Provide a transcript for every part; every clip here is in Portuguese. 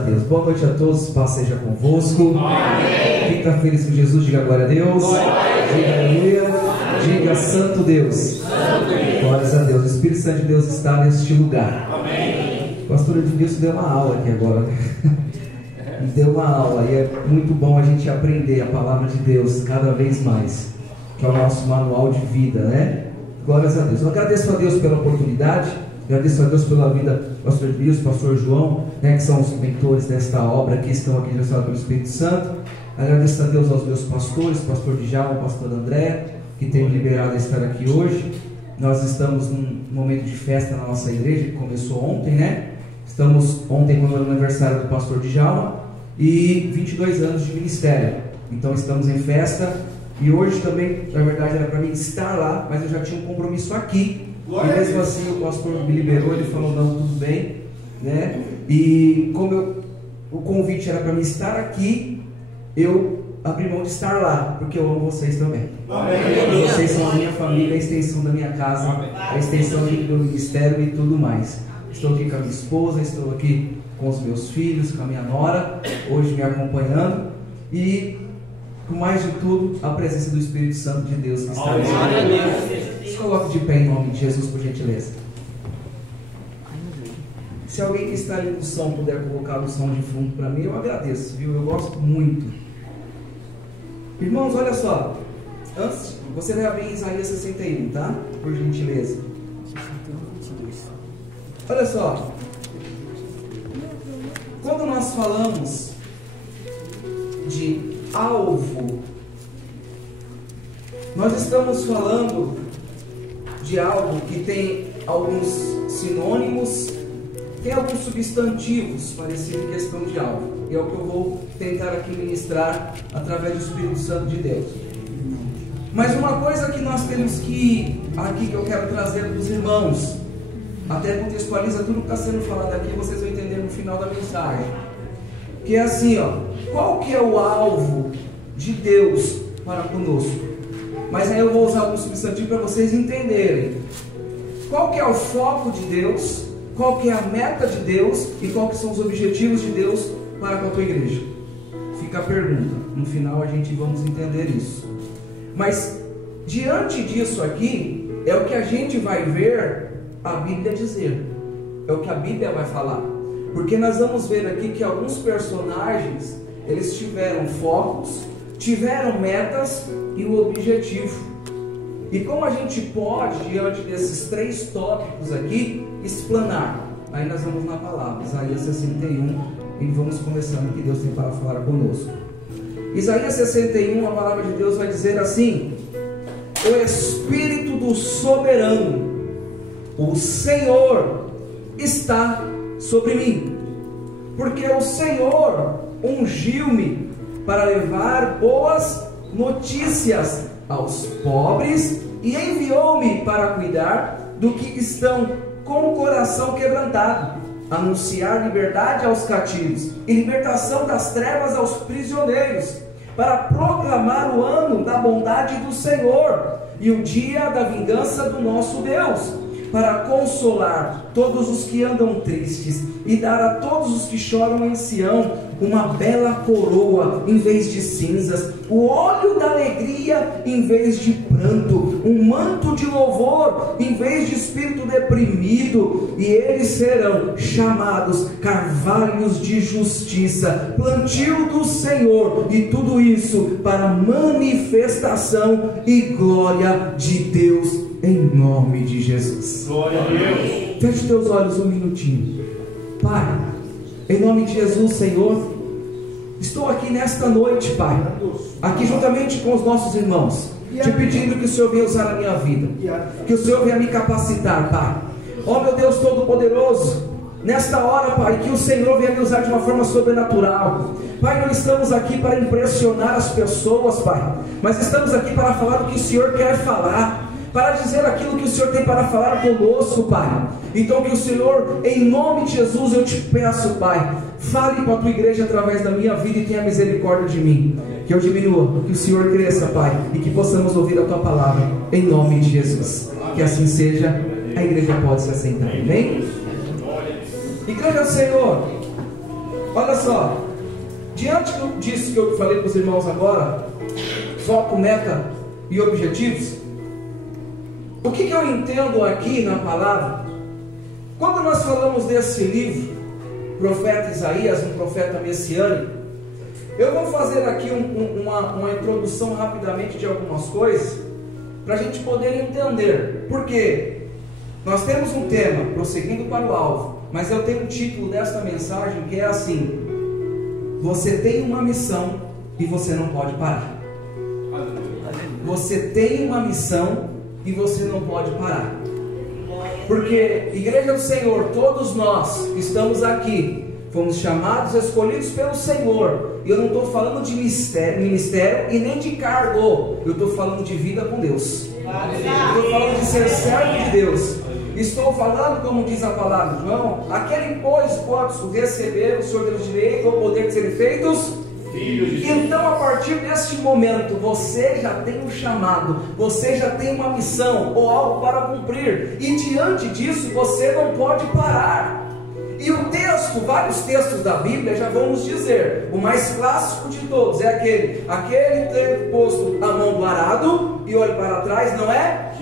Deus. Boa noite a todos, paz seja convosco. Amém. Quem está feliz com Jesus, diga glória a Deus. Diga aleluia. Diga santo Deus. Glórias a Deus. O Espírito Santo de Deus está neste lugar. Amém. O pastor Edmilson deu uma aula aqui agora. Deu uma aula e é muito bom a gente aprender a palavra de Deus cada vez mais, que é o nosso manual de vida, né? Glórias a Deus. Eu agradeço a Deus pela oportunidade. Agradeço a Deus pela vida do pastor Edmilson, pastor João, né, que são os mentores desta obra, que estão aqui direcionados pelo Espírito Santo. Agradeço a Deus aos meus pastores, pastor Djalma, pastor André, que tem me liberado a estar aqui hoje. Nós estamos num momento de festa na nossa igreja, que começou ontem, né? Estamos ontem comemorando o aniversário do pastor Djalma e 22 anos de ministério. Então estamos em festa e hoje também, na verdade, era para mim estar lá, mas eu já tinha um compromisso aqui. E mesmo assim o pastor me liberou, ele falou, não, tudo bem, né? E como o convite era para mim estar aqui, eu abri mão de estar lá, porque eu amo vocês também. Amém. Vocês são a minha família, a extensão da minha casa, a extensão do meu ministério e tudo mais. Estou aqui com a minha esposa, estou aqui com os meus filhos, com a minha nora, hoje me acompanhando, e com mais de tudo, a presença do Espírito Santo de Deus que está aqui. Se coloque de pé em nome de Jesus, por gentileza. Se alguém que está ali no som puder colocar o som de fundo para mim, eu agradeço, viu? Eu gosto muito. Irmãos, olha só. Antes, você vai abrir Isaías 61, tá? Por gentileza. Olha só. Quando nós falamos de alvo, nós estamos falando de algo que tem alguns sinônimos, tem alguns substantivos parecidos em questão de alvo. É o que eu vou tentar aqui ministrar através do Espírito Santo de Deus. Mas uma coisa que nós temos que eu quero trazer para os irmãos, até contextualiza tudo que está sendo falado aqui, vocês vão entender no final da mensagem. Que é assim, ó, qual que é o alvo de Deus para conosco? Mas aí eu vou usar algum substantivo para vocês entenderem. Qual que é o foco de Deus? Qual que é a meta de Deus? E qual que são os objetivos de Deus para com a tua igreja? Fica a pergunta. No final a gente vamos entender isso. Mas diante disso aqui, é o que a gente vai ver a Bíblia dizer. É o que a Bíblia vai falar. Porque nós vamos ver aqui que alguns personagens, eles tiveram focos, tiveram metas e o objetivo. E como a gente pode, diante desses três tópicos aqui, explanar? Aí nós vamos na palavra, Isaías 61, e vamos começando o que Deus tem para falar conosco. Isaías 61, a palavra de Deus vai dizer assim: o Espírito do Soberano, o Senhor, está sobre mim, porque o Senhor ungiu-me para levar boas notícias aos pobres e enviou-me para cuidar do que estão com o coração quebrantado, anunciar liberdade aos cativos e libertação das trevas aos prisioneiros, para proclamar o ano da bondade do Senhor e o dia da vingança do nosso Deus, para consolar todos os que andam tristes e dar a todos os que choram em Sião uma bela coroa em vez de cinzas, o óleo da alegria em vez de pranto, um manto de louvor em vez de espírito deprimido, e eles serão chamados carvalhos de justiça, plantio do Senhor, e tudo isso para manifestação e glória de Deus, em nome de Jesus. Glória a Deus. Feche teus olhos um minutinho. Pai, em nome de Jesus, Senhor, estou aqui nesta noite, Pai, aqui juntamente com os nossos irmãos, te pedindo que o Senhor venha usar a minha vida, que o Senhor venha me capacitar, Pai. Ó meu Deus Todo-Poderoso, nesta hora, Pai, que o Senhor venha me usar de uma forma sobrenatural. Pai, não estamos aqui para impressionar as pessoas, Pai, mas estamos aqui para falar o que o Senhor quer falar, para dizer aquilo que o Senhor tem para falar conosco, Pai. Então que o Senhor, em nome de Jesus, eu te peço, Pai, fale com a tua igreja através da minha vida e tenha misericórdia de mim, que eu diminua, que o Senhor cresça, Pai, e que possamos ouvir a tua palavra, em nome de Jesus. Que assim seja. A igreja pode se assentar, amém? Igreja do Senhor, Olha só, diante disso que eu falei para os irmãos agora, foco, meta e objetivos, o que eu entendo aqui na palavra? Quando nós falamos desse livro, profeta Isaías, um profeta messiânico, eu vou fazer aqui uma introdução rapidamente de algumas coisas, para a gente poder entender, porque nós temos um tema, prosseguindo para o alvo, mas eu tenho um título desta mensagem que é assim: você tem uma missão e você não pode parar. Você tem uma missão e você não pode parar. Porque, Igreja do Senhor, todos nós que estamos aqui, fomos chamados, escolhidos pelo Senhor. E eu não estou falando de ministério e nem de cargo. Eu estou falando de vida com Deus. Eu estou falando de ser servo de Deus. Estou falando, como diz a palavra de João, aquele pois pode receber o Senhor Deus direito ou poder de serem feitos filhos de Deus. Então, a partir deste momento, você já tem um chamado, você já tem uma missão ou algo para cumprir, e diante disso você não pode parar. E o texto, vários textos da Bíblia já vão nos dizer, o mais clássico de todos é aquele ter posto a mão do arado e olho para trás, não é?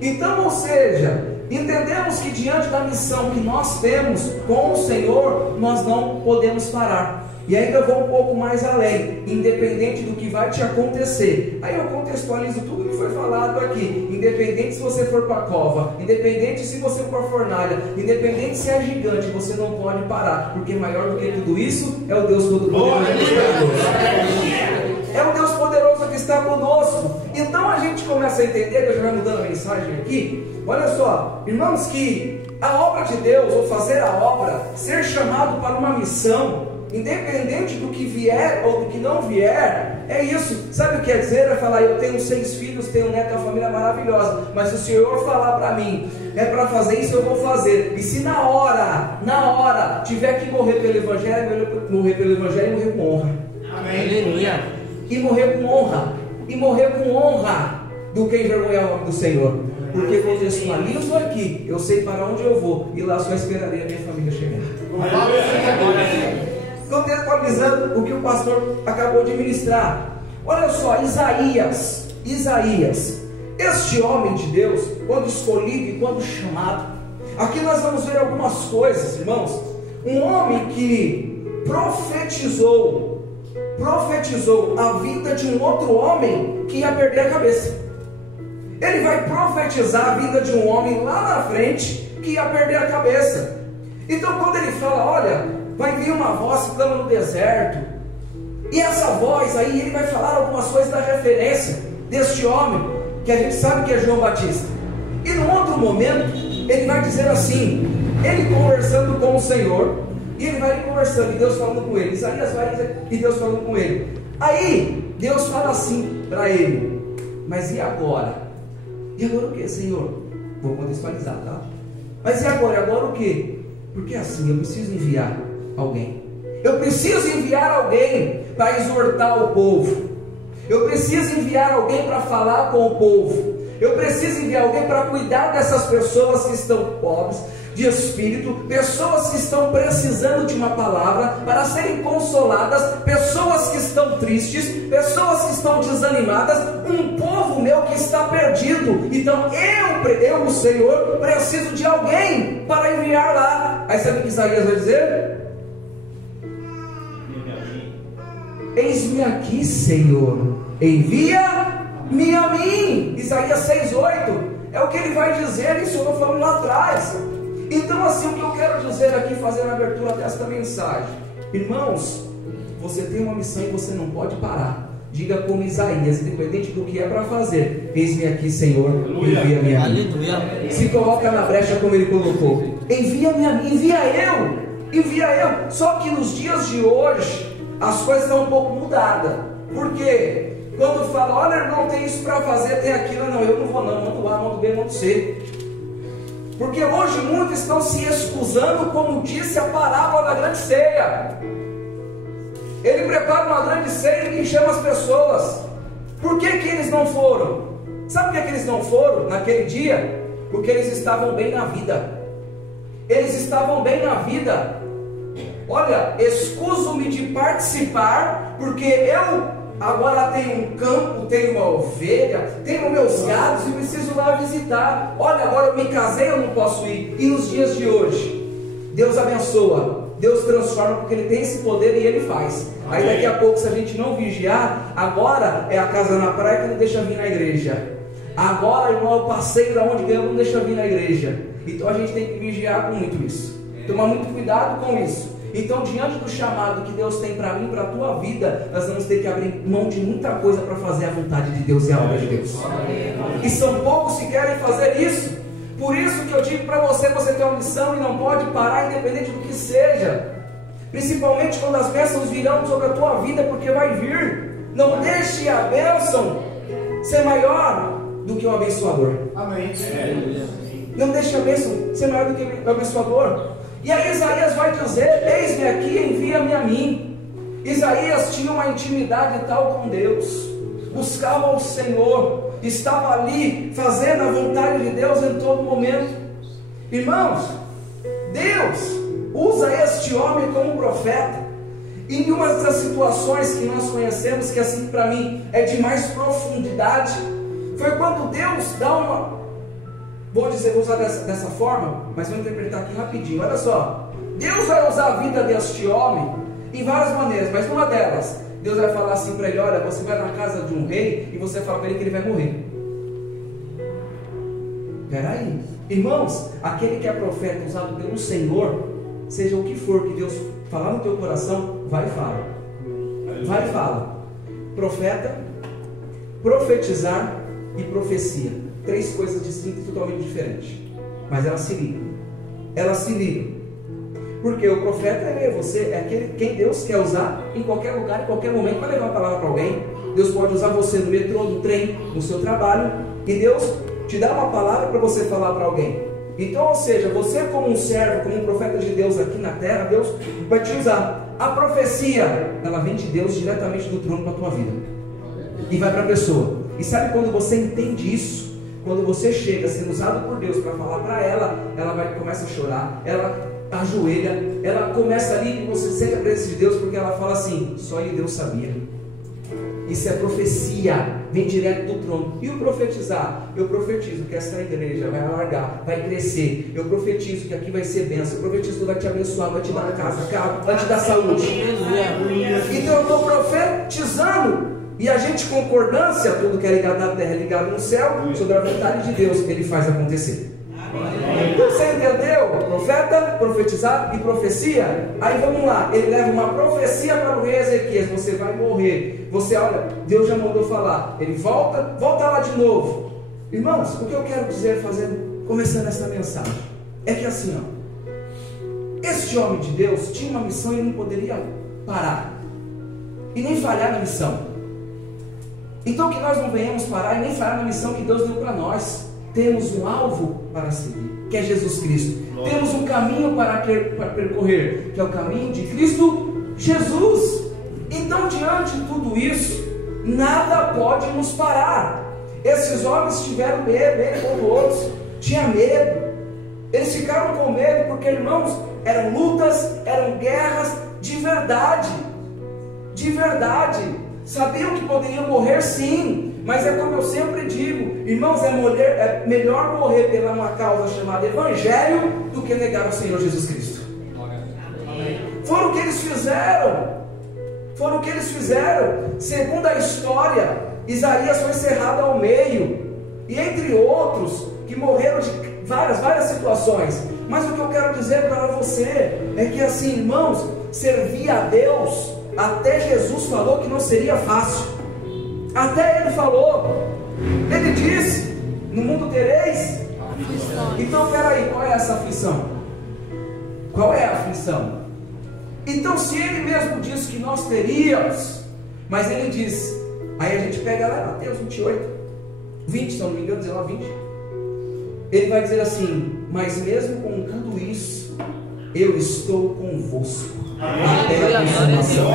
Então, ou seja, entendemos que diante da missão que nós temos com o Senhor, nós não podemos parar. E ainda vou um pouco mais além, independente do que vai te acontecer. Aí eu contextualizo tudo que foi falado aqui. Independente se você for para a cova, independente se você for para a fornalha, independente se é gigante, você não pode parar, porque maior do que tudo isso é o Deus Todo-Poderoso. É o Deus poderoso que está conosco. Então a gente começa a entender, eu já vai mudando a mensagem aqui. Olha só, irmãos, que a obra de Deus, ou fazer a obra, ser chamado para uma missão, independente do que vier ou do que não vier, é isso. Sabe o que quer dizer? É falar: eu tenho 6 filhos, tenho um neto, uma família maravilhosa, mas se o Senhor falar para mim, é para fazer isso, eu vou fazer. E se na hora tiver que morrer pelo Evangelho, morrer e morrer com honra. Amém. Aleluia. E morrer com honra, e morrer com honra, do que envergonhar o nome do Senhor. Porque contextualizo aqui, eu sei para onde eu vou, e lá só esperarei a minha família chegar. Contextualizando o que o pastor acabou de ministrar. Olha só, Isaías, este homem de Deus, quando escolhido e quando chamado, aqui nós vamos ver algumas coisas, irmãos. Um homem que profetizou a vida de um outro homem que ia perder a cabeça. Ele vai profetizar a vida de um homem lá na frente que ia perder a cabeça. Então, quando ele fala: olha, vai vir uma voz que clama no deserto, e essa voz aí, ele vai falar algumas coisas da referência deste homem, que a gente sabe que é João Batista. E num outro momento, ele vai dizer assim, ele conversando com o Senhor, e ele vai conversando, e Deus falando com ele. Isaías vai dizer, e Deus falando com ele. Aí, Deus fala assim para ele: mas e agora? E agora o que, Senhor? Vou contextualizar, tá? Mas e agora? Agora o que? Porque assim, eu preciso enviar alguém. Eu preciso enviar alguém para exortar o povo. Eu preciso enviar alguém para falar com o povo. Eu preciso enviar alguém para cuidar dessas pessoas que estão pobres de espírito, pessoas que estão precisando de uma palavra para serem consoladas, pessoas que estão tristes, pessoas que estão desanimadas, um povo meu que está perdido. Então eu, o Senhor, preciso de alguém para enviar lá. Aí sabe o que Isaías vai dizer? Eis-me aqui, Senhor, envia-me a mim. Isaías 6,8 é o que ele vai dizer, isso eu estou falando lá atrás. Então, assim, o que eu quero dizer aqui, fazendo a abertura desta mensagem, irmãos, você tem uma missão e você não pode parar. Diga como Isaías, independente do que é para fazer: eis-me aqui, Senhor, envia-me a mim. Se coloca na brecha como ele colocou: envia-me a mim, envia eu. Só que nos dias de hoje as coisas estão um pouco mudadas. Por quê? Quando fala: olha, irmão, tem isso para fazer, tem aquilo, não, eu não vou não, mando A, mando B, mando C. Porque hoje muitos estão se excusando, como disse a parábola da grande ceia. Ele prepara uma grande ceia e chama as pessoas. Por que eles não foram? Sabe por que eles não foram naquele dia? Porque eles estavam bem na vida. Eles estavam bem na vida. olha, escuso-me de participar, porque eu agora tenho um campo, tenho uma ovelha, tenho meus gatos e preciso lá visitar. Olha, agora eu me casei, eu não posso ir. E nos dias de hoje, Deus abençoa, Deus transforma, porque Ele tem esse poder e Ele faz. Aí daqui a pouco, se a gente não vigiar, agora é a casa na praia que não deixa vir na igreja. Agora, irmão, eu passei da onde ganhou, não deixa vir na igreja. Então a gente tem que vigiar com muito isso, tomar muito cuidado com isso. Então, diante do chamado que Deus tem para mim, para a tua vida, nós vamos ter que abrir mão de muita coisa para fazer a vontade de Deus e a obra de Deus. E são poucos que querem fazer isso. Por isso que eu digo para você, você tem uma missão e não pode parar, independente do que seja. Principalmente quando as bênçãos virão sobre a tua vida, porque vai vir. Não deixe a bênção ser maior do que o abençoador. Amém. Não deixe a bênção ser maior do que o abençoador. E aí Isaías vai dizer: eis-me aqui, envia-me a mim. Isaías tinha uma intimidade tal com Deus, buscava o Senhor, estava ali fazendo a vontade de Deus em todo momento. Irmãos, Deus usa este homem como profeta. E em uma das situações que nós conhecemos, que assim para mim é de mais profundidade, foi quando Deus dá uma... Vou usar dessa forma, mas vou interpretar aqui rapidinho. Olha só, Deus vai usar a vida deste homem em várias maneiras, mas uma delas, Deus vai falar assim para ele: olha, você vai na casa de um rei e você fala para ele que ele vai morrer. Peraí, irmãos, aquele que é profeta usado pelo Senhor, seja o que for que Deus falar no teu coração, vai e fala. Vai e fala. Profeta, profetizar e profecia. 3 coisas distintas e totalmente diferentes, mas elas se ligam. Elas se ligam. Porque o profeta é você, é aquele quem Deus quer usar em qualquer lugar, em qualquer momento, para levar a palavra para alguém. Deus pode usar você no metrô, no trem, no seu trabalho, e Deus te dá uma palavra para você falar para alguém. Então, ou seja, você como um servo, como um profeta de Deus aqui na terra, Deus vai te usar. A profecia, ela vem de Deus diretamente do trono para a tua vida e vai para a pessoa. E sabe quando você entende isso? Quando você chega sendo usado por Deus para falar para ela, ela começa a chorar, ela ajoelha, ela começa ali, e você sente a presença de Deus, porque ela fala assim: só ele Deus sabia. Isso é profecia, vem direto do trono. E o profetizar? Eu profetizo que essa igreja vai alargar, vai crescer. Eu profetizo que aqui vai ser bênção. Eu profetizo que vai te abençoar, vai te dar casa, vai te dar saúde. Então eu estou profetizando. E a gente, concordância, tudo que é ligado na terra é ligado no céu, sobre a vontade de Deus, Ele faz acontecer. Você entendeu? Profeta, profetizar e profecia. Aí vamos lá, ele leva uma profecia para o rei Ezequias: você vai morrer. Você olha, Deus já mandou falar. Ele volta lá de novo. Irmãos, o que eu quero dizer, começando essa mensagem, é que assim, este homem de Deus tinha uma missão e ele não poderia parar e nem falhar na missão. Então que nós não venhamos parar e nem falhar na missão que Deus deu para nós. Temos um alvo para seguir, que é Jesus Cristo. Temos um caminho para percorrer, que é o caminho de Cristo Jesus. Então, diante de tudo isso, nada pode nos parar. Esses homens tiveram medo, ele como outros, tinha medo. Eles ficaram com medo porque, irmãos, eram lutas, eram guerras de verdade. De verdade. Sabiam que poderiam morrer, sim, mas é como eu sempre digo, irmãos, é melhor morrer pela uma causa chamada Evangelho do que negar o Senhor Jesus Cristo. Foram o que eles fizeram. Foram o que eles fizeram. Segundo a história, Isaías foi cerrado ao meio, e entre outros que morreram de várias situações. Mas o que eu quero dizer para você é que assim, irmãos, servir a Deus, até Jesus falou que não seria fácil. Até ele falou. Ele disse: no mundo tereis aflição. Então peraí, qual é essa aflição? Qual é a aflição? Então se ele mesmo disse que nós teríamos, mas ele diz, aí a gente pega lá Mateus 28, 20, se não me engano, 19, 20. Ele vai dizer assim: mas mesmo com tudo isso, eu estou convosco até a consumação.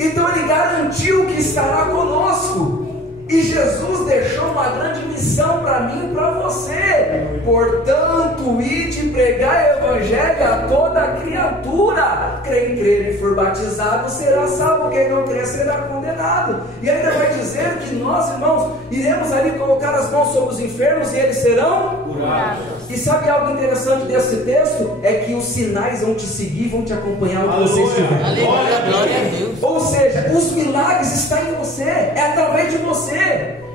Então ele garantiu que estará conosco. E Jesus deixou uma grande missão para mim e para você. Portanto, ide pregar o evangelho a toda criatura. Quem crer e for batizado será salvo, quem não crer será condenado. E ainda vai dizer que nós, irmãos, iremos ali colocar as mãos sobre os enfermos e eles serão curados. E sabe algo interessante desse texto? É que os sinais vão te seguir, vão te acompanhar onde você estiver. Aleluia, glória a Deus. Ou seja, os milagres estão em você, é através de você.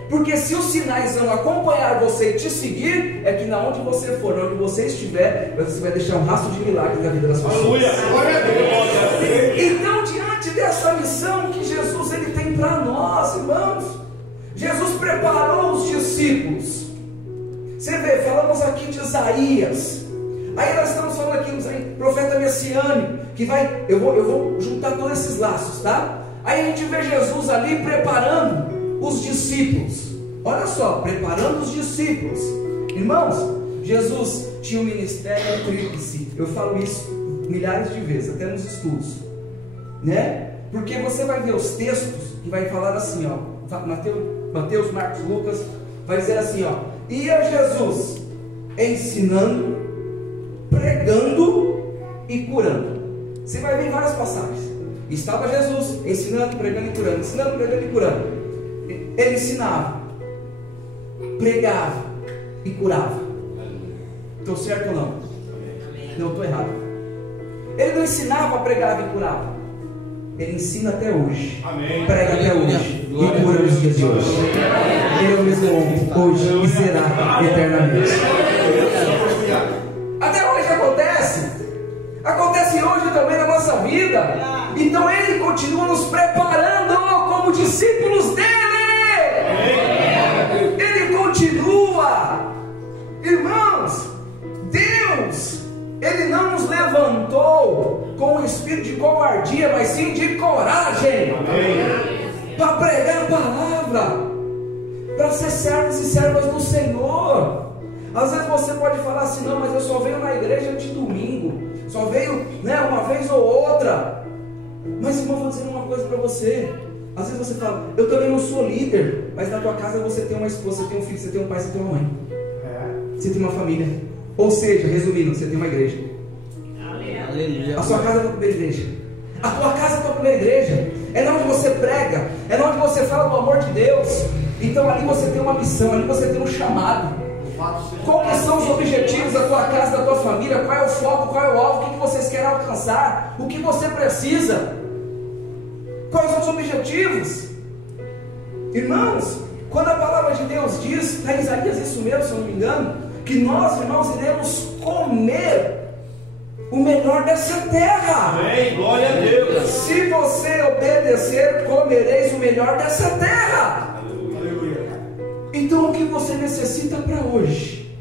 Porque se os sinais vão acompanhar você e te seguir, é que na onde você for, onde você estiver, você vai deixar um rastro de milagres na vida das pessoas. Aleluia, glória a Deus. Então, diante dessa missão que Jesus ele tem para nós, irmãos, Jesus preparou os discípulos. Você vê, falamos aqui de Isaías. Aí nós estamos falando aqui do profeta messiânico, que vai, eu vou juntar todos esses laços, tá? Aí a gente vê Jesus ali preparando os discípulos. Olha só, preparando os discípulos. Irmãos, Jesus tinha um ministério tríplice. Eu falo isso milhares de vezes, até nos estudos, né? Porque você vai ver os textos que vai falar assim, ó, Mateus, Marcos, Lucas, vai dizer assim, ó: ia Jesus ensinando, pregando e curando. Você vai ver em várias passagens. Estava Jesus ensinando, pregando e curando, ensinando, pregando e curando. Ele ensinava, pregava e curava. Estou certo ou não? Não, estou errado. Ele não ensinava, pregava e curava. Ele ensina até hoje. Amém. Prega até hoje e cura nos dias de hoje. Ele é o mesmo ontem, hoje e será eternamente. Até hoje acontece. Acontece hoje também na nossa vida. Então Ele continua nos preparando como discípulos dEle. Ele continua. Irmãos, Deus, Ele não nos levantou com um espírito de covardia, mas sim de coragem, para pregar a palavra, para ser servos e servas do Senhor. Às vezes você pode falar assim: não, mas eu só venho na igreja de domingo, só veio, né, uma vez ou outra. Mas irmão, vou dizer uma coisa para você. Às vezes você fala: eu também não sou líder, mas na tua casa você tem uma esposa, você tem um filho, você tem um pai, você tem uma mãe, você tem uma família. Ou seja, resumindo, você tem uma igreja. Aleluia. A sua casa é a tua primeira igreja. A tua casa é a tua primeira igreja. É onde você prega, é onde você fala do amor de Deus. Então ali você tem uma missão, ali você tem um chamado. Quais são os objetivos da tua casa, da tua família? Qual é o foco, qual é o alvo? O que vocês querem alcançar? O que você precisa? Quais são os objetivos? Irmãos, quando a palavra de Deus diz, está em Isaías isso mesmo, se eu não me engano, que nós, irmãos, iremos comer o melhor dessa terra. Amém, glória a Deus. Se você obedecer, comereis o melhor dessa terra. Aleluia. Então o que você necessita para hoje?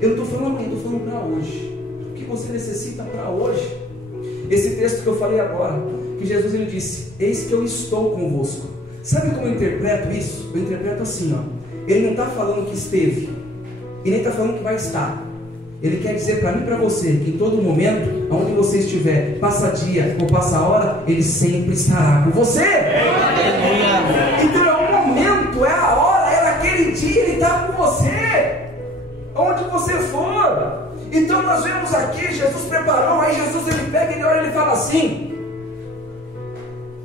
Eu não estou falando amanhã, estou falando para hoje. O que você necessita para hoje? Esse texto que eu falei agora, que Jesus ele disse: eis que eu estou convosco. Sabe como eu interpreto isso? Eu interpreto assim, ó. Ele não está falando que esteve, e nem está falando que vai estar. Ele quer dizer para mim e para você que em todo momento, aonde você estiver, passa dia ou passa hora, Ele sempre estará com você. Então é o momento, é a hora, é naquele dia, Ele está com você, onde você for. Então nós vemos aqui, Jesus preparou, aí Jesus ele pega, ele olha e ele fala assim: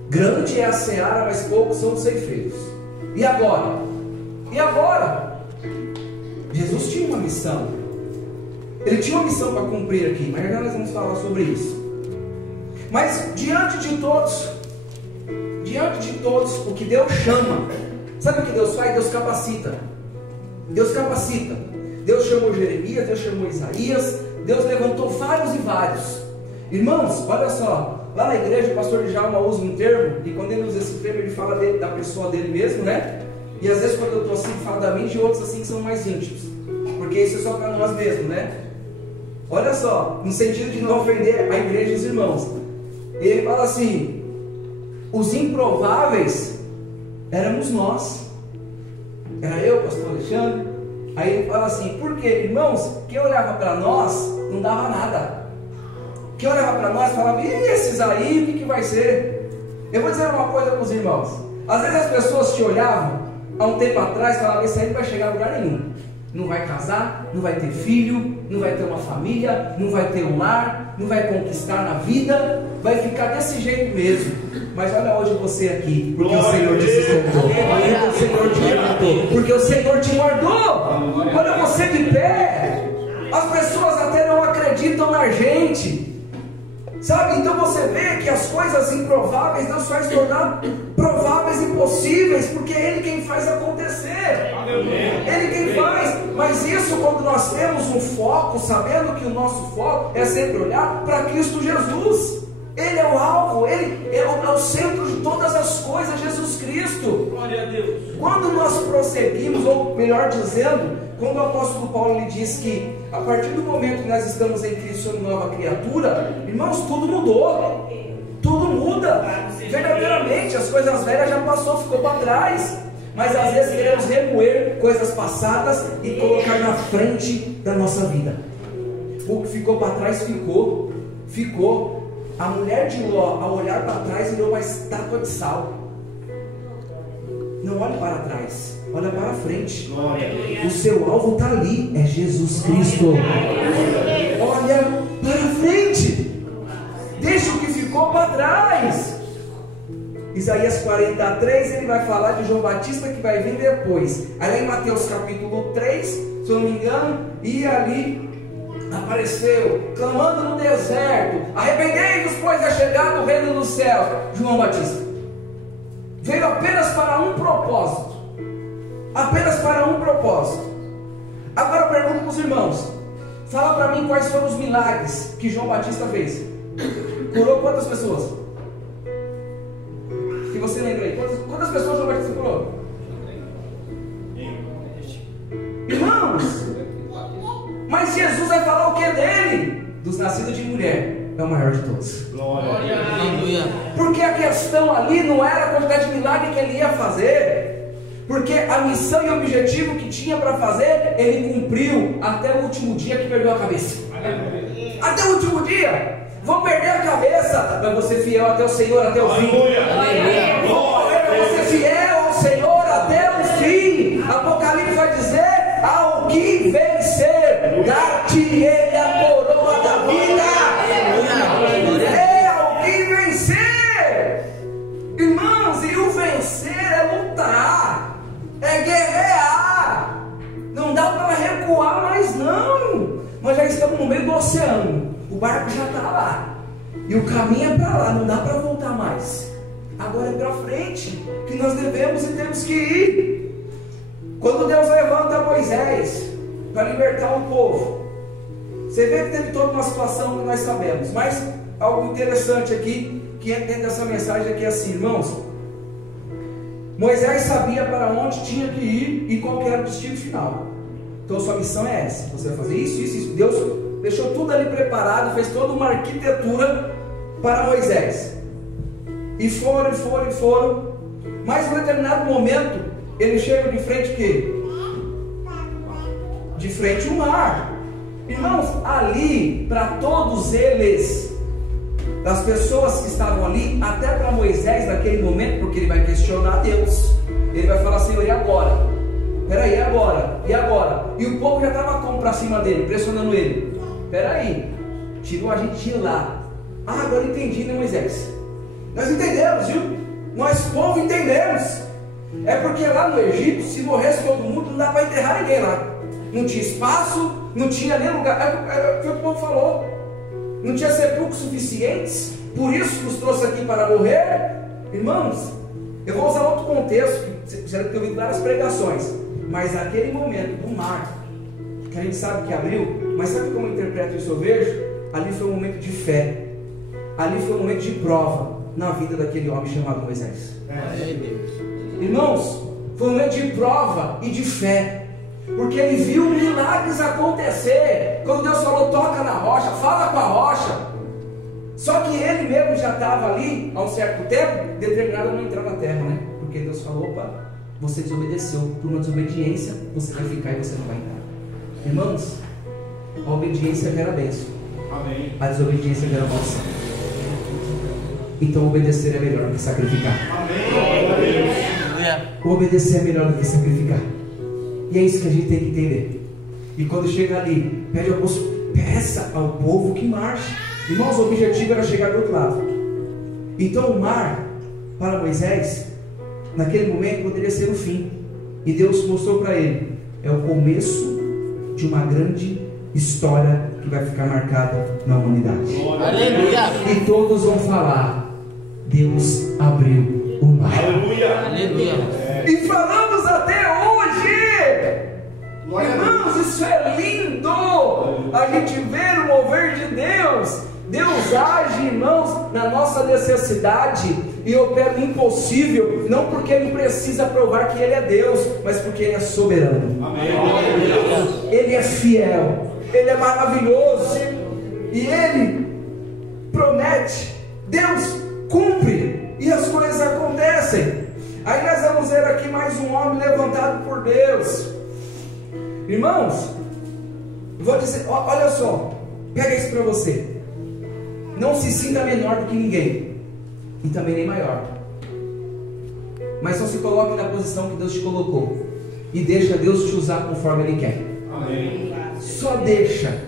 grande é a seara, mas poucos são os ceifeiros. E agora? E agora? Jesus tinha uma missão. Ele tinha uma missão para cumprir aqui, mas já nós vamos falar sobre isso. Mas diante de todos, o que Deus chama, sabe o que Deus faz? Deus capacita. Deus capacita. Deus chamou Jeremias, Deus chamou Isaías, Deus levantou vários e vários. Irmãos, olha só, lá na igreja o pastor Djalma usa um termo, e quando ele usa esse termo, ele fala da pessoa dele mesmo, né? E às vezes quando eu estou assim, ele fala da mente, e outros assim que são mais íntimos, porque isso é só para nós mesmos, né? Olha só, no sentido de não ofender a igreja e os irmãos. Ele fala assim: os improváveis éramos nós. Era eu, pastor Alexandre. Aí ele fala assim: por quê? Irmãos, quem olhava para nós não dava nada. Quem olhava para nós falava: e esses aí, o que vai ser? Eu vou dizer uma coisa para os irmãos. Às vezes as pessoas te olhavam há um tempo atrás, falava: esse aí não vai chegar a lugar nenhum. Não vai casar, não vai ter filho, não vai ter uma família, não vai ter um lar, não vai conquistar na vida, vai ficar desse jeito mesmo. Mas olha hoje você aqui, porque o Senhor te sustentou, porque o Senhor te levantou, porque o Senhor te guardou. Olha você de pé. As pessoas até não acreditam na gente, sabe? Então você vê que as coisas improváveis Deus faz tornar prováveis e possíveis, porque é Ele quem faz acontecer. Ele quem faz. Mas isso, quando nós temos um foco, sabendo que o nosso foco é sempre olhar para Cristo Jesus. Ele é o alvo, Ele é o centro de todas as coisas, Jesus Cristo. Glória a Deus. Quando nós prosseguimos, ou melhor dizendo, quando o apóstolo Paulo lhe diz que a partir do momento que nós estamos em Cristo, somos nova criatura, irmãos, tudo mudou. Tudo muda. Verdadeiramente, as coisas velhas já passou, ficou para trás. Mas às vezes queremos remoer coisas passadas e colocar na frente da nossa vida. O que ficou para trás ficou. A mulher de Ló, ao olhar para trás, virou uma estátua de sal. Não olhe para trás, olha para frente. O seu alvo está ali, é Jesus Cristo. Olha para frente. Deixa o que ficou para trás. Isaías 43, ele vai falar de João Batista que vai vir depois. Aí em Mateus capítulo 3, se eu não me engano, e ali apareceu, clamando no deserto: arrependei-vos, pois é chegado o reino dos céus. João Batista veio apenas para um propósito. Apenas para um propósito. Agora eu pergunto para os irmãos: fala para mim quais foram os milagres que João Batista fez. Curou quantas pessoas? Que você lembra aí? Quantas pessoas João Batista curou? Irmãos, mas Jesus vai falar o que dele? Dos nascidos de mulher, é o maior de todos. Glória. Porque a questão ali não era a quantidade de milagre que ele ia fazer, porque a missão e o objetivo que tinha para fazer, ele cumpriu até o último dia que perdeu a cabeça. Até o último dia. Vou perder a cabeça, mas você fiel até o Senhor, até o fim. Você fiel ao Senhor até o fim. Apocalipse vai dizer: ao que vencer, dar-te ele a coroa da vida. É ao que vencer. Irmãos, e o vencer é lutar, é guerrear. Não dá para recuar mais não. Nós já estamos no meio do oceano, o barco já está lá, e o caminho é para lá, não dá para voltar mais. Agora é para frente que nós devemos e temos que ir. Quando Deus levanta Moisés para libertar o povo, você vê que teve toda uma situação que nós sabemos, mas algo interessante aqui, que é dentro dessa mensagem aqui, é assim, irmãos: Moisés sabia para onde tinha que ir e qual era o destino final. Então sua missão é essa: você vai fazer isso, isso, isso. Deus deixou tudo ali preparado, fez toda uma arquitetura para Moisés. E foram. Mas em um determinado momento, ele chega de frente o quê? De frente ao mar. Irmãos, ali, para todos eles, das pessoas que estavam ali, até para Moisés naquele momento, porque ele vai questionar Deus, ele vai falar: Senhor, e agora? Peraí, e agora? E o povo já estava como para cima dele, pressionando ele. Peraí, tirou a gente de lá. Ah, agora entendi, né, Moisés? Nós entendemos, viu? Nós, povo, entendemos. É porque lá no Egito, se morresse todo mundo, não dá para enterrar ninguém lá. Não tinha espaço, não tinha nem lugar. Foi o que o povo falou. Não tinha sepulcros suficientes. Por isso nos trouxe aqui para morrer. Irmãos, eu vou usar outro contexto, que já deve ter ouvido várias pregações. Mas naquele momento do mar, que a gente sabe que abriu, mas sabe como eu interpreto isso? Eu vejo, ali foi um momento de fé. Ali foi um momento de prova na vida daquele homem chamado Moisés. Irmãos, foi um momento de prova e de fé, porque ele viu milagres acontecer. Quando Deus falou: toca na rocha, fala com a rocha. Só que ele mesmo já estava ali há um certo tempo determinado a não entrar na terra, né? Porque Deus falou: opa, você desobedeceu, por uma desobediência você vai ficar e você não vai entrar. Irmãos, a obediência gera bênção. Amém. A desobediência gera maldição. Então obedecer é melhor que sacrificar. Amém. Aleluia. Obedecer é melhor do que sacrificar. E é isso que a gente tem que entender. E quando chega ali, pede ao povo, peça ao povo que marche. Irmãos, o objetivo era chegar do outro lado. Então o mar, para Moisés, naquele momento poderia ser o fim. E Deus mostrou para ele, é o começo de uma grande história que vai ficar marcada na humanidade. Aleluia. E todos vão falar, Deus abriu o mar. Aleluia. E falamos até hoje. Irmãos, isso é lindo. A gente vê o mover de Deus. Deus age, irmãos, na nossa necessidade e opera o impossível, não porque Ele precisa provar que Ele é Deus, mas porque Ele é soberano. Amém. Ele é fiel, Ele é maravilhoso e Ele promete, Deus cumpre e as coisas acontecem. Aí nós vamos ver aqui mais um homem levantado por Deus. Irmãos, vou dizer, olha só, pega isso para você. Não se sinta menor do que ninguém e também nem maior, mas não se coloque na posição que Deus te colocou e deixa Deus te usar conforme Ele quer. Amém. Só deixa.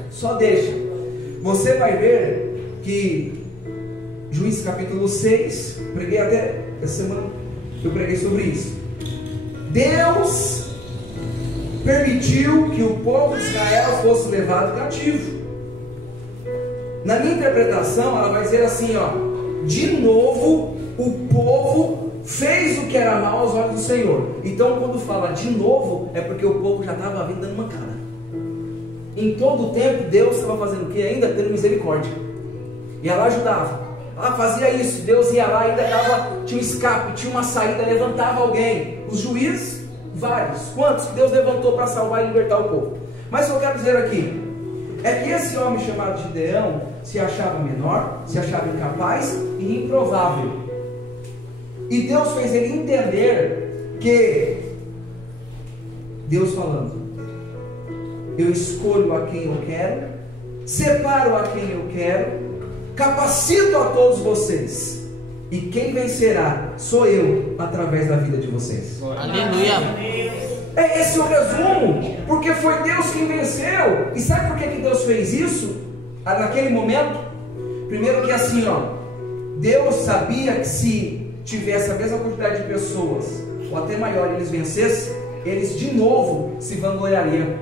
Você vai ver que Juízes capítulo 6, preguei até essa semana, eu preguei sobre isso. Deus permitiu que o povo de Israel fosse levado cativo. Na minha interpretação, ela vai dizer assim, ó: de novo o povo fez o que era mal aos olhos do Senhor. Então quando fala de novo, é porque o povo já estava vindo dando mancada. Em todo o tempo Deus estava fazendo o que? Ainda tendo misericórdia. E ela ajudava. Ela fazia isso, Deus ia lá, ainda tinha um escape, tinha uma saída, levantava alguém. Os juízes, vários. Quantos que Deus levantou para salvar e libertar o povo? Mas o que eu quero dizer aqui é que esse homem chamado Gideão se achava menor, se achava incapaz e improvável. E Deus fez ele entender que Deus falando: eu escolho a quem eu quero, separo a quem eu quero, capacito a todos vocês, e quem vencerá sou eu através da vida de vocês. Aleluia. É esse o resumo, porque foi Deus quem venceu. E sabe por que Deus fez isso naquele momento? Primeiro que assim, ó, Deus sabia que se tivesse a mesma quantidade de pessoas, ou até maior, eles vencessem, eles de novo se vangloriariam.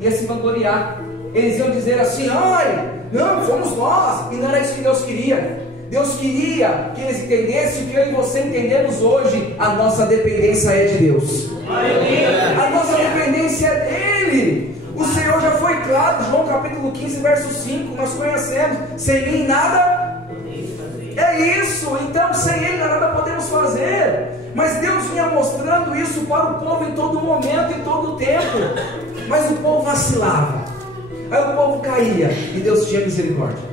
Ia se vangloriar. Eles iam dizer assim: ai, não, fomos nós. E não era isso que Deus queria. Deus queria que eles entendessem o que eu e você entendemos hoje: a nossa dependência é de Deus. A nossa dependência é dele. O Senhor já foi claro, João capítulo 15, verso 5, nós conhecemos: sem mim nada é isso. Então sem Ele nada podemos fazer. Mas Deus vinha mostrando isso para o povo em todo momento, em todo tempo. Mas o povo vacilava, aí o povo caía e Deus tinha misericórdia.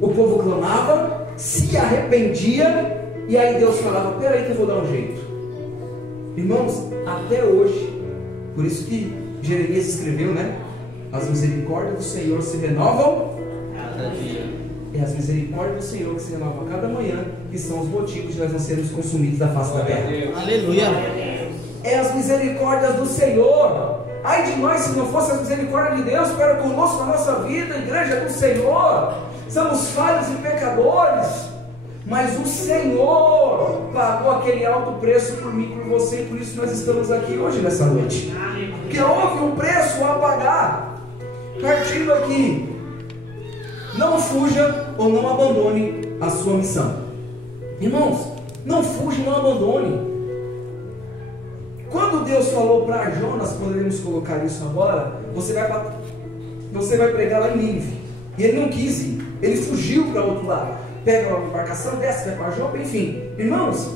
O povo clamava, se arrependia, e aí Deus falava: peraí que eu vou dar um jeito. Irmãos, até hoje, por isso que Jeremias escreveu, né? As misericórdias do Senhor se renovam cada dia. É as misericórdias do Senhor que se renovam a cada manhã, que são os motivos de nós não sermos consumidos da face da terra. Aleluia. É as misericórdias do Senhor. Ai de nós se não fosse as misericórdias de Deus para conosco na nossa vida, igreja do Senhor. Somos falhos e pecadores, mas o Senhor pagou aquele alto preço por mim e por você, e por isso nós estamos aqui hoje nessa noite. Porque houve um preço a pagar. Partindo aqui, não fuja ou não abandone a sua missão. Irmãos, não fuja e não abandone. Quando Deus falou para Jonas, poderíamos colocar isso agora, você vai pregar lá em Nínive, e ele não quis ir, ele fugiu para outro lado, pega uma embarcação, desce, vai para Jope, enfim. Irmãos,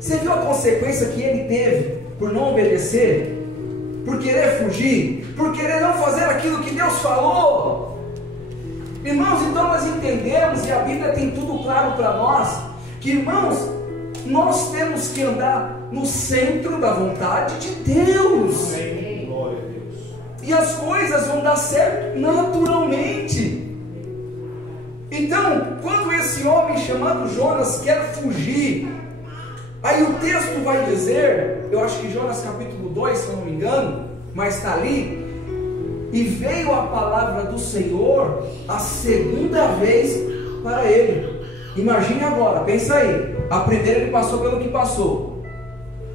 você viu a consequência que ele teve por não obedecer, por querer fugir, por querer não fazer aquilo que Deus falou? Irmãos, então nós entendemos, e a Bíblia tem tudo claro para nós, que, irmãos, nós temos que andar no centro da vontade de Deus. Amém. Glória a Deus. E as coisas vão dar certo naturalmente. Então, quando esse homem chamado Jonas quer fugir, Aí o texto vai dizer, eu acho que Jonas capítulo 2, se eu não me engano, mas está ali, e veio a palavra do Senhor a segunda vez para ele. Imagine agora, pensa aí, a primeira ele passou pelo que passou,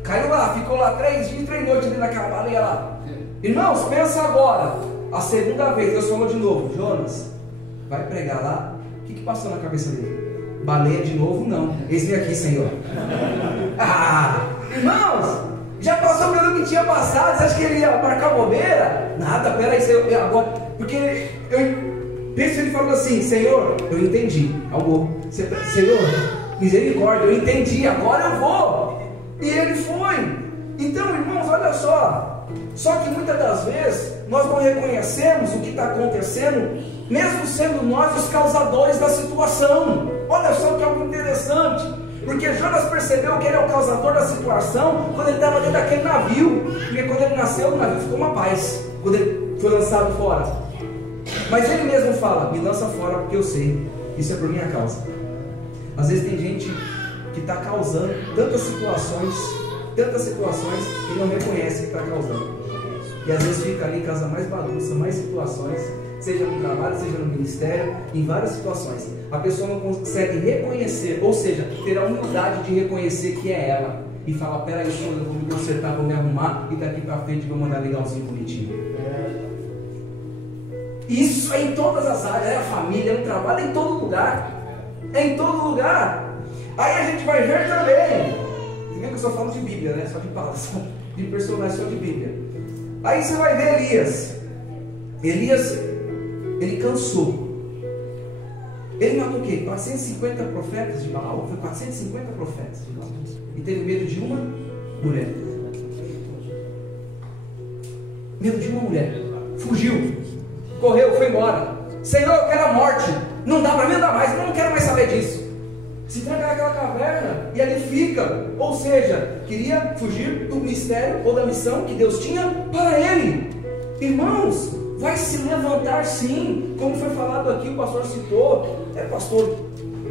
caiu lá, ficou lá 3 dias e 3 noites ali naquela baleia lá. Irmãos, pensa agora, a segunda vez Deus falou de novo: Jonas, vai pregar lá. O que passou na cabeça dele? Baleia de novo? Não, eis-me aqui, Senhor. Irmãos, já passou pelo que tinha passado. Você acha que ele ia marcar bobeira? Nada, peraí, Senhor, agora, porque eu penso ele falando assim: Senhor, eu entendi, amor, Senhor, misericórdia, eu entendi, agora eu vou. E ele foi. Então, irmãos, olha só que muitas das vezes nós não reconhecemos o que está acontecendo, mesmo sendo nós os causadores da situação. Olha só que algo interessante, porque Jonas percebeu que ele é o causador da situação quando ele estava dentro daquele navio, porque quando ele nasceu, o navio ficou uma paz, quando ele foi lançado fora. Mas ele mesmo fala: me lança fora porque eu sei, isso é por minha causa. Às vezes tem gente que está causando tantas situações e não reconhece que está causando. E às vezes fica ali, causa mais bagunça, mais situações, seja no trabalho, seja no ministério, em várias situações. A pessoa não consegue reconhecer, ou seja, ter a humildade de reconhecer que é ela. E fala: peraí, eu vou me consertar, vou me arrumar, e daqui para frente vou mandar legalzinho, bonitinho. Isso é em todas as áreas, é a família, é no trabalho, é em todo lugar. É em todo lugar. Aí a gente vai ver também. Você vê que eu só falo de Bíblia, né? Só de palavras, de personagens, só de Bíblia. Aí você vai ver Elias, ele cansou. Ele matou o quê? 450 profetas de Baal? Foi 450 profetas de Baal. E teve medo de uma mulher. Medo de uma mulher. Fugiu. Correu, foi embora. Senhor, eu quero a morte. Não dá para mim, não dá mais. Eu não quero mais saber disso. Se tranca naquela caverna e ali fica. Ou seja, queria fugir do mistério ou da missão que Deus tinha para ele. Irmãos, vai se levantar sim. Como foi falado aqui, o pastor citou. É pastor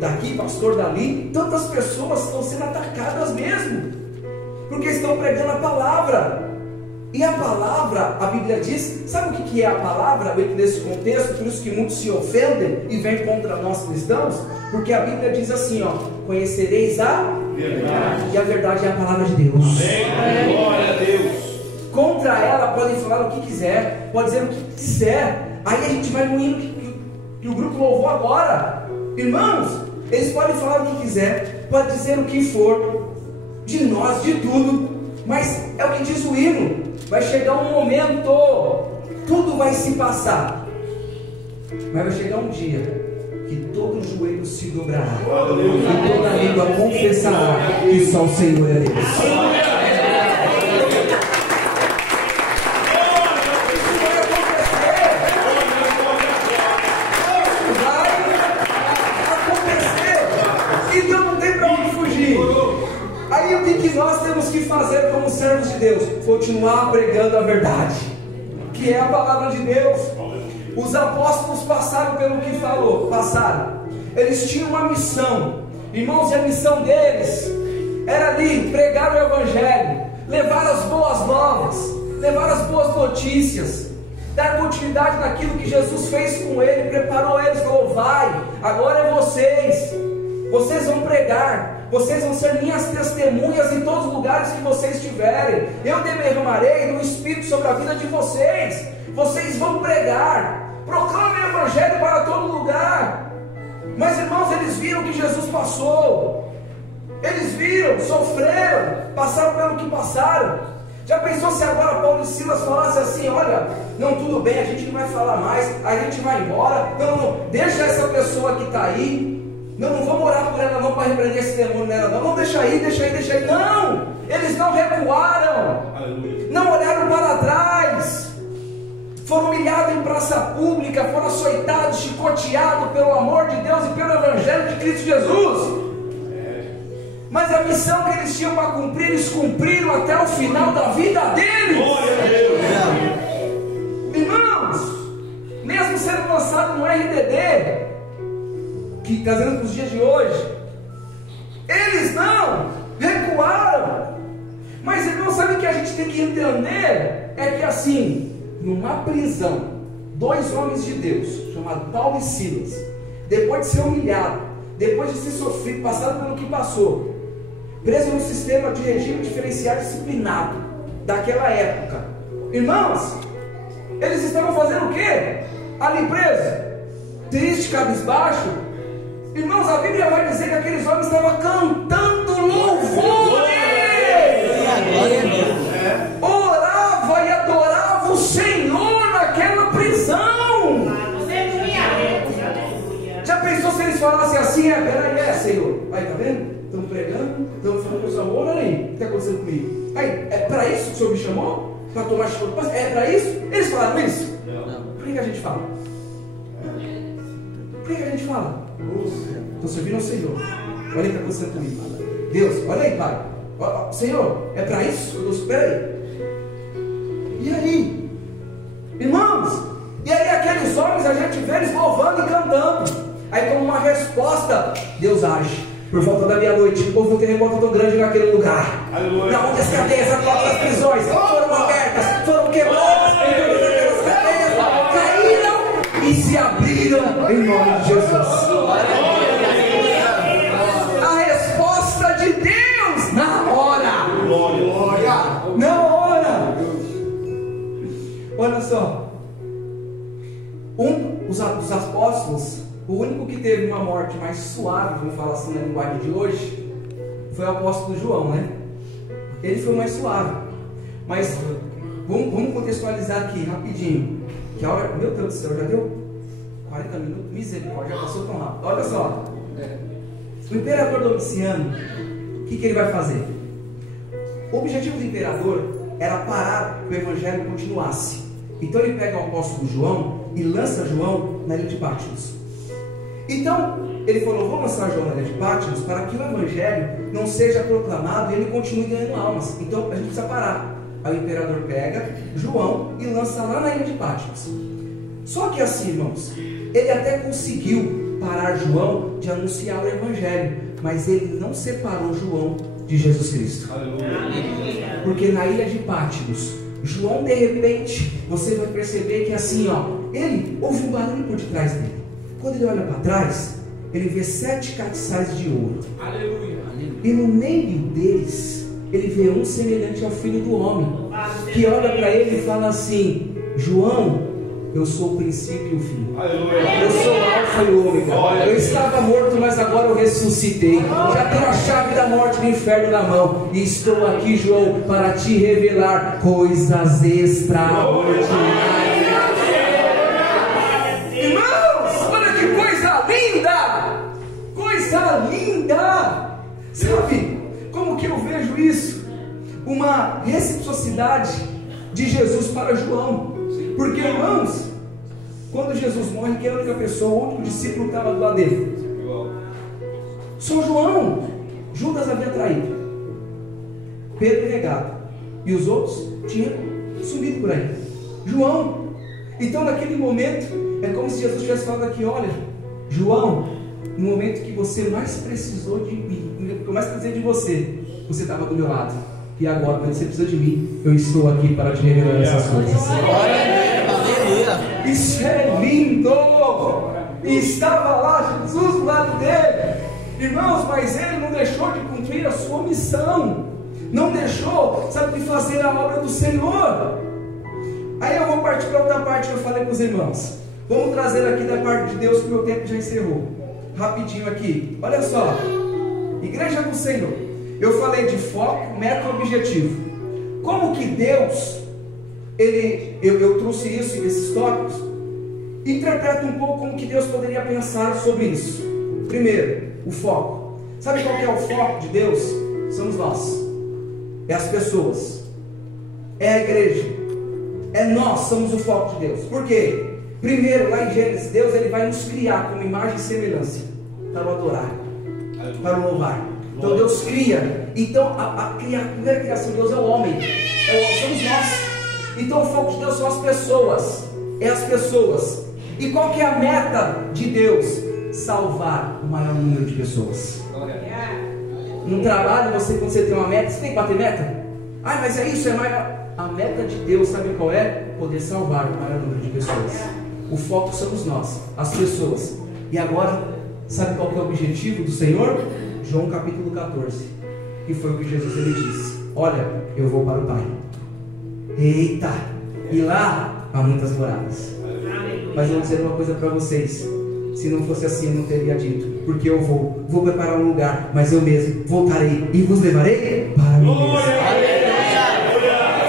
daqui, pastor dali. Tantas pessoas estão sendo atacadas mesmo, porque estão pregando a palavra. E a palavra, a Bíblia diz, sabe o que é a palavra dentro desse contexto? Por isso que muitos se ofendem e vêm contra nós cristãos, porque a Bíblia diz assim, ó: conhecereis a verdade, e a verdade é a palavra de Deus. Amém. Glória a Deus. Contra ela podem falar o que quiser, pode dizer o que quiser. Aí a gente vai no hino que o grupo louvou agora. Irmãos, eles podem falar o que quiser, pode dizer o que for de nós, de tudo, mas é o que diz o hino: vai chegar um momento, tudo vai se passar, mas vai chegar um dia que todo joelho se dobrará e toda língua confessará que só o Senhor é Deus. Nós temos que fazer como servos de Deus: continuar pregando a verdade, que é a palavra de Deus. Os apóstolos passaram pelo que falou, eles tinham uma missão, irmãos, e a missão deles era ali pregar o evangelho, levar as boas novas, levar as boas notícias, dar continuidade naquilo que Jesus fez com ele, preparou eles, falou: vai, agora é vocês vão pregar, vocês vão ser minhas testemunhas em todos os lugares que vocês estiverem. Eu derramarei do Espírito sobre a vida de vocês. Vocês vão pregar, proclamem o Evangelho para todo lugar. Mas irmãos, eles viram que Jesus passou. Eles viram, sofreram, passaram pelo que passaram. Já pensou se agora Paulo e Silas falassem assim: olha, não, tudo bem, a gente não vai falar mais, a gente vai embora, não, deixa essa pessoa que está aí, não vamos orar por ela não, para repreender esse demônio nela não, deixa aí, não, eles não recuaram, não olharam para trás, foram humilhados em praça pública, foram açoitados, chicoteados pelo amor de Deus e pelo Evangelho de Cristo Jesus. Mas a missão que eles tinhque cumprir, eles cumpriram até o final da vida deles. Glória a Deus. Irmãos, mesmo sendo lançado no RDD, que trazendo para os dias de hoje, eles não recuaram. recuaram. Mas irmão, sabe o que a gente tem que entender? É que assim, numa prisão, 2 homens de Deus, chamados Paulo e Silas, depois de ser humilhado, depois de ser sofrido, passado pelo que passou, preso no sistema de regime diferenciado disciplinado daquela época, irmãos, eles estavam fazendo o quê? Ali preso, triste, cabisbaixo. Irmãos, a Bíblia vai dizer que aqueles homens estavam cantando louvores, orava e adorava o Senhor naquela prisão. Já pensou se eles falassem assim? Peraí, Senhor, aí, tá vendo? Estamos pregando, estamos falando com o Senhor, olha aí, o que está acontecendo comigo? Aí, é para isso que o Senhor me chamou? Para tomar chuva? É para isso? Eles falaram isso? Não. Por que a gente fala? Por que a gente fala? Estou servindo ao Senhor. Olha o que está acontecendo comigo. Deus, olha aí, Pai. Senhor, é para isso? Deus, espera aí. E aí? Irmãos, e aí aqueles homens, a gente vê eles louvando e cantando. Aí como uma resposta, Deus age. Por volta da meia-noite, houve um terremoto tão grande naquele lugar. Na onde as cadeias, as portas das prisões foram abertas, foram quebradas, e todas aquelas cadeias caíram e se abriram em nome de Jesus. A resposta de Deus na hora. Na hora. Olha só. Dos apóstolos, o único que teve uma morte mais suave, vamos falar assim na linguagem de hoje, foi o apóstolo João, né? Ele foi mais suave. Mas vamos contextualizar aqui rapidinho. Que a hora, meu Deus do céu, já deu 40 minutos, misericórdia, já passou tão rápido. Olha só, o imperador Domiciano, o que ele vai fazer? O objetivo do imperador era parar que o evangelho continuasse. Então ele pega o apóstolo João e lança João na ilha de Patmos. Então ele falou: vou lançar João na ilha de Patmos para que o evangelho não seja proclamado e ele continue ganhando almas. Então a gente precisa parar. Aí o imperador pega João e lança lá na ilha de Patmos. Só que assim, irmãos, ele até conseguiu parar João de anunciar o evangelho, mas ele não separou João de Jesus Cristo. Aleluia. Porque na ilha de Patmos, João, de repente, você vai perceber que assim, ele ouve um barulho por detrás dele. Quando ele olha para trás, ele vê 7 castiçais de ouro. Aleluia. E no meio deles, ele vê um semelhante ao Filho do Homem, que olha para ele e fala assim: João, eu sou o princípio e o fim. Aleluia. Eu sou o alfa e o ômega. Eu estava morto, mas agora eu ressuscitei. Já tenho a chave da morte e do inferno na mão. E estou aqui, João, para te revelar coisas extraordinárias. Irmãos, olha que coisa linda! Coisa linda! Sabe como que eu vejo isso? Uma reciprocidade de Jesus para João. Porque, irmãos, quando Jesus morre, quem é a única pessoa, o único discípulo que estava do lado dele? Só João. Judas havia traído, Pedro negado, e os outros tinham sumido por aí. João. Então naquele momento é como se Jesus tivesse falado aqui: olha, João, no momento que você mais precisou de mim, que eu mais precisei de você, você estava do meu lado. E agora, quando você precisa de mim, eu estou aqui para te revelar essas coisas. Isso é lindo! E estava lá Jesus do lado dele. Irmãos, mas ele não deixou de cumprir a sua missão. Não deixou, sabe, de fazer a obra do Senhor. Aí eu vou partir para outra parte que eu falei com os irmãos. Vamos trazer aqui da parte de Deus, que o meu tempo já encerrou. Rapidinho aqui. Olha só. Igreja do Senhor. Eu falei de foco, meta e objetivo. Como que Deus, eu trouxe isso, esses tópicos, interpreta um pouco como que Deus poderia pensar sobre isso. Primeiro, o foco. Sabe qual que é o foco de Deus? Somos nós. É as pessoas. É a igreja. É nós, somos o foco de Deus. Por quê? Primeiro, lá em Gênesis, Deus ele vai nos criar como imagem e semelhança para o adorar, para o louvar. Então Deus cria. Então a primeira criação de Deus é o homem. Somos nós. Então o foco de Deus são as pessoas. É as pessoas. E qual que é a meta de Deus? Salvar o maior número de pessoas. No trabalho, quando você tem uma meta, você tem que bater meta? Ah, mas é isso, é maior. A meta de Deus, sabe qual é? Poder salvar o maior número de pessoas. O foco somos nós, as pessoas. E agora, sabe qual que é o objetivo do Senhor? João capítulo 14. Que foi o que Jesus ele disse: olha, eu vou para o Pai. Eita! E lá há muitas moradas. Mas eu vou dizer uma coisa para vocês: se não fosse assim, eu não teria dito. Porque eu vou preparar um lugar, mas eu mesmo voltarei e vos levarei para mim mesmo.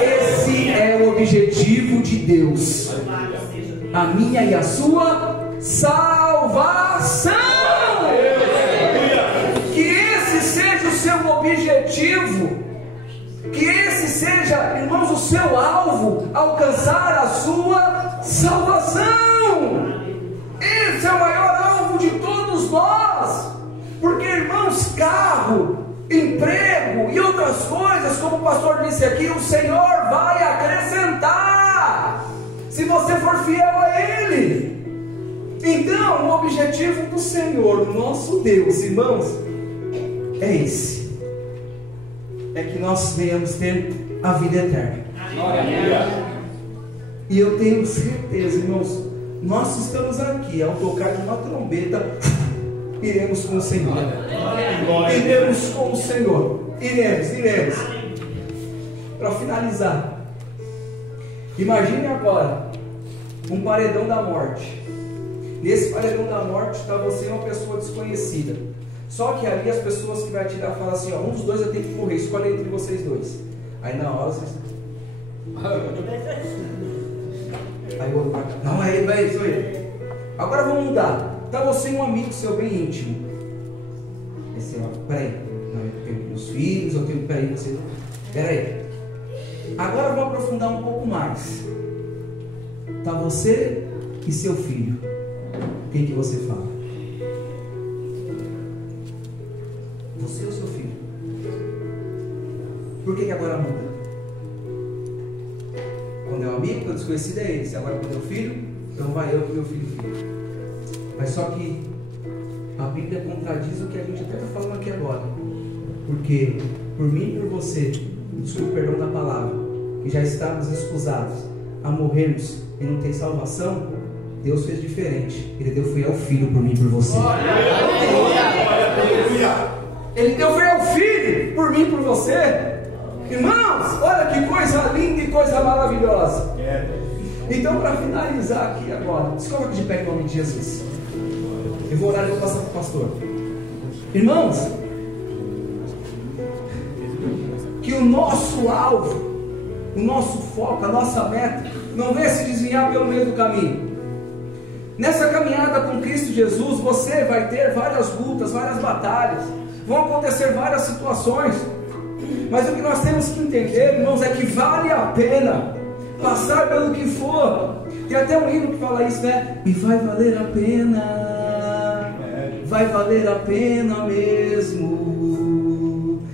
Esse é o objetivo de Deus, a minha e a sua salvação. Que esse seja o seu objetivo, que esse seja, irmãos, o seu alvo, alcançar a sua salvação. Esse é o maior alvo de todos nós, porque, irmãos, carro, emprego e outras coisas, como o pastor disse aqui, o Senhor vai acrescentar, se você for fiel a Ele. Então, o objetivo do Senhor, nosso Deus, irmãos, é esse: é que nós venhamos ter a vida eterna. E eu tenho certeza, irmãos, nós estamos aqui, ao tocar de uma trombeta, iremos com o Senhor. Iremos com o Senhor. Iremos. Para finalizar, imagine agora um paredão da morte. Nesse paredão da morte está você e uma pessoa desconhecida. Só que ali as pessoas que vai tirar falam assim: ó, um dos dois vai ter que morrer, escolhe entre vocês dois. Aí na hora vocês... Aí o outro vai: não, é isso aí. Agora vamos mudar. Está você e um amigo seu bem íntimo. Aí você, ó, peraí, não, eu tenho meus filhos, eu tenho, peraí, você, peraí. Agora vamos aprofundar um pouco mais. Está você e seu filho. O que você fala? Você ou seu filho? Por que agora muda? Quando é um amigo, quando é desconhecido é ele. Se agora quando é o filho, então vai eu com meu filho. Mas só que a Bíblia contradiz o que a gente até está falando aqui agora. Porque por mim e por você, desculpe o perdão da palavra, que já estávamos excusados a morrermos e não ter salvação, Deus fez diferente. Ele deu foi ao Filho por mim e por você. Ele deu foi ao Filho por mim e por você. Irmãos, olha que coisa linda e coisa maravilhosa. Então, para finalizar aqui agora, se coloca de pé em nome de Jesus. Eu vou orar e vou passar para o pastor. Irmãos, que o nosso alvo, o nosso foco, a nossa meta não venha se desviar pelo meio do caminho. Nessa caminhada com Cristo Jesus, você vai ter várias lutas, várias batalhas, vão acontecer várias situações, mas o que nós temos que entender, irmãos, é que vale a pena passar pelo que for. Tem até um hino que fala isso, né? E vai valer a pena, vai valer a pena mesmo,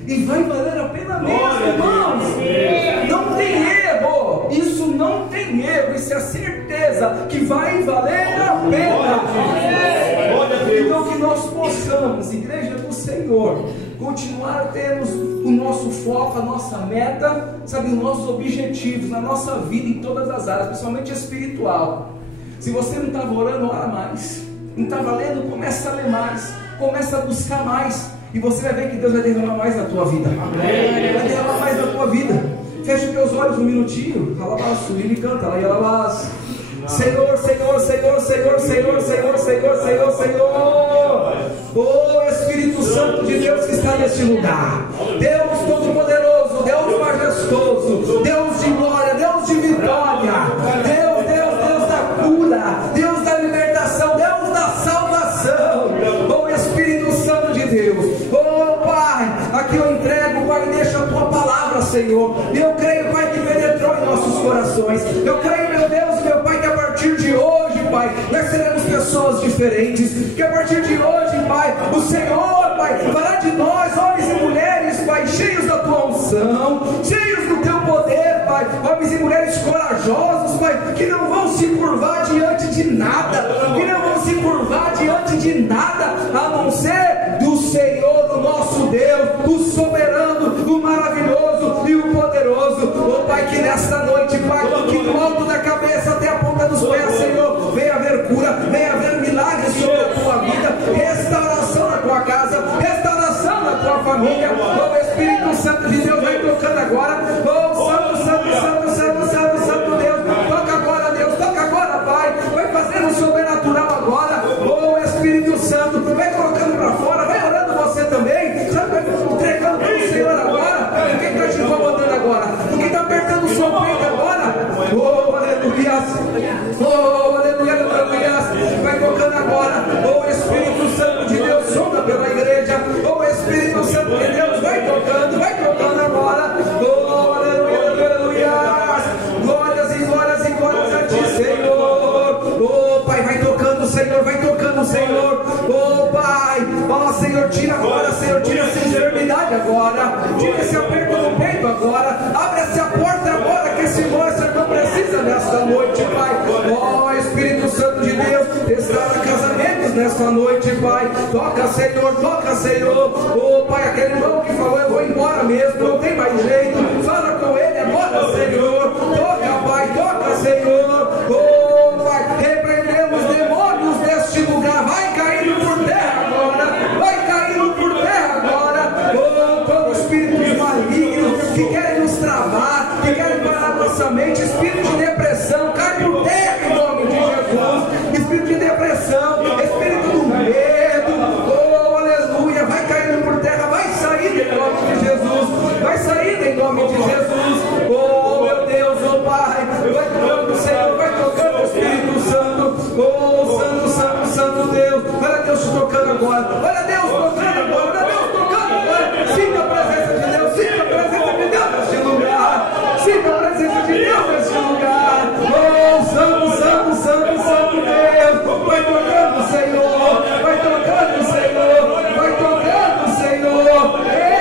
e vai valer a pena mesmo, irmãos. Não tem erro, isso não tem erro, isso é certeza que vai valer a pena. Então que nós possamos, igreja do Senhor, continuar a termos o nosso foco, a nossa meta, sabe, os nossos objetivos na nossa vida em todas as áreas, principalmente espiritual. Se você não estava orando, ora mais. Não estava lendo, começa a ler mais, começa a buscar mais, e você vai ver que Deus vai derramar mais na tua vida. Amém. Vai derramar mais na tua vida. Fecha os teus olhos um minutinho, alabaço, e me canta lá e alabaço. Senhor, Senhor, Senhor, Senhor, Senhor, Senhor, Senhor, Senhor, Senhor. Oh Espírito Santo de Deus que está neste lugar, Deus Todo-Poderoso, Deus Majestoso, Deus de glória, Deus de vitória, Deus, Deus, Deus da cura, Deus da libertação, Deus da salvação. Oh Espírito Santo de Deus, oh Pai, aqui eu entrego, Pai, deixa a tua palavra, Senhor. E eu creio, Pai, que penetrou em nossos corações. Eu creio, meu Deus, meu Pai, que a partir de hoje, Pai, nós seremos pessoas diferentes. Que a partir de hoje, Pai, o Senhor, Pai, fará de nós, homens e mulheres, Pai, cheios da tua unção, cheios do teu poder, Pai, homens e mulheres corajosos, Pai, que não vão se curvar diante de nada, que não vão se curvar diante de nada, a não ser do Senhor, do nosso Deus, o aleluia. O Espírito Santo de Deus vai tocando agora. Oh, Santo, Santo, Santo, Santo, Santo, Santo Deus. Toca agora, Deus, toca agora, Pai. Vai fazendo o sobrenatural agora. Oh, Espírito Santo, vai colocando para fora, vai orando você também. Vai entregando para o Senhor agora. O que está te incomodando agora? O que está apertando o seu peito agora? Oh, aleluia. Oh, aleluia, aleluia. Vai tocando agora. Oh, Espírito Santo de Deus, sonda pela igreja. Oh, Espírito Santo de Deus, vai tocando agora. Oh, aleluia, aleluia. Glórias e glórias e glórias a ti, Senhor. Oh, Pai, vai tocando, Senhor, vai tocando, Senhor. Oh, Pai, ó, Senhor, tira agora, Senhor, tira essa enfermidade agora. Tira esse aperto no peito agora. Abre essa porta agora que esse moço não precisa nesta noite, Pai. Ó, Espírito Santo de Deus, restaura casamentos nesta noite, Pai. Toca, Senhor, toca, Senhor. Oh, Pai, aquele irmão que falou, eu vou embora mesmo, não tem mais jeito. Fala com ele agora, Senhor. Toca, Pai, toca, Senhor. Oh, Pai, repreendemos demônios deste lugar. Vai caindo por terra agora. Vai caindo por terra agora. Oh, todos os espíritos malignos que querem nos travar, que querem parar nossa mente, espírito de depressão, cai por terra em nome de Jesus. Espírito de depressão, espírito do medo, oh, aleluia, vai caindo por terra, vai sair em nome de Jesus, vai sair em nome de Jesus. Oh, meu Deus, oh Pai, vai tocando, Senhor, vai tocando, Espírito Santo. Oh, Santo, Santo, Santo Deus. Olha Deus te tocando agora. Olha Deus tocando agora. Olha Deus tocando agora. Sinta a presença de Deus. Sinta a presença de Deus neste lugar. Sinta a presença de Deus neste lugar. Oh, Santo, Santo, Santo, Santo Deus. Vai tocando, Senhor. Vai tocando, Senhor. Vai tocando, Senhor.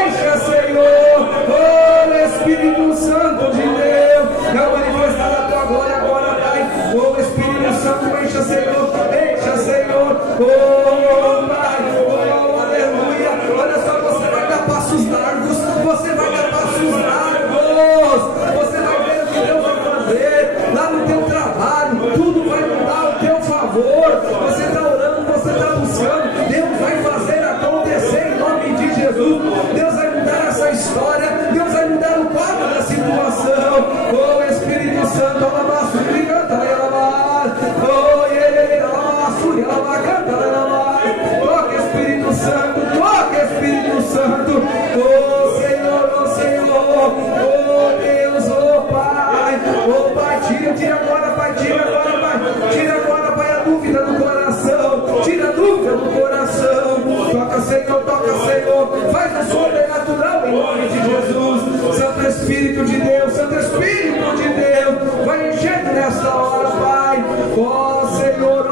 Encha, Senhor. Oh, Espírito Santo de Deus. É manifestada a tua glória agora, Pai. Oh, Espírito Santo, encha, Senhor. Encha, Senhor. Oh, Pai. Oh, aleluia. Olha só, você vai dar passos largos. Você vai dar passos largos. Você vai ver o que Deus vai fazer lá no teu trabalho. Tudo vai mudar ao teu favor. Você está orando, você está buscando. Deus vai fazer acontecer em nome de Jesus. Deus vai mudar essa história. Deus vai mudar o quadro da situação. Oh, Espírito Santo, alabaço, canta, alabaço. Oh, ele, alabaço, alabacanta, alabaço. Toca, Espírito Santo, toca, Espírito Santo. Oh, Senhor, oh, Senhor. Oh, Deus, oh, Pai. Oh, Pai, tira agora, Pai, tira agora, Pai. Tira agora, Pai, a dúvida do coração. Tira a dúvida do coração. Toca, Senhor, toca, Senhor. Faz o sobrenatural em nome de Jesus. Santo Espírito de Deus, Santo Espírito de Deus, vai enchendo nesta hora, Pai. Ó Senhor,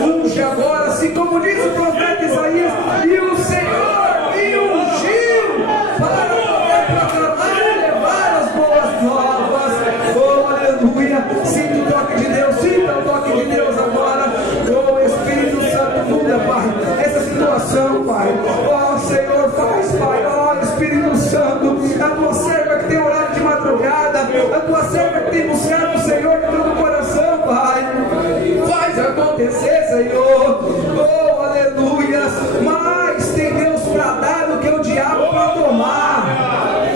unge agora, assim como diz o profeta Isaías, e o Senhor me ungiu para poder proclamar e levar as boas novas. Oh, aleluia. Sinta o toque de Deus, sinta o toque de Deus agora. Oh, Espírito Santo, muda, Pai, essa situação, Pai. Oh, Senhor, faz, Pai. Oh, Espírito Santo, a tua serva que tem orado de madrugada, a tua serva que tem buscado o Senhor de todo o coração, Pai. Faz acontecer, Senhor. Oh, aleluia. Mas tem Deus para dar do que o diabo para tomar.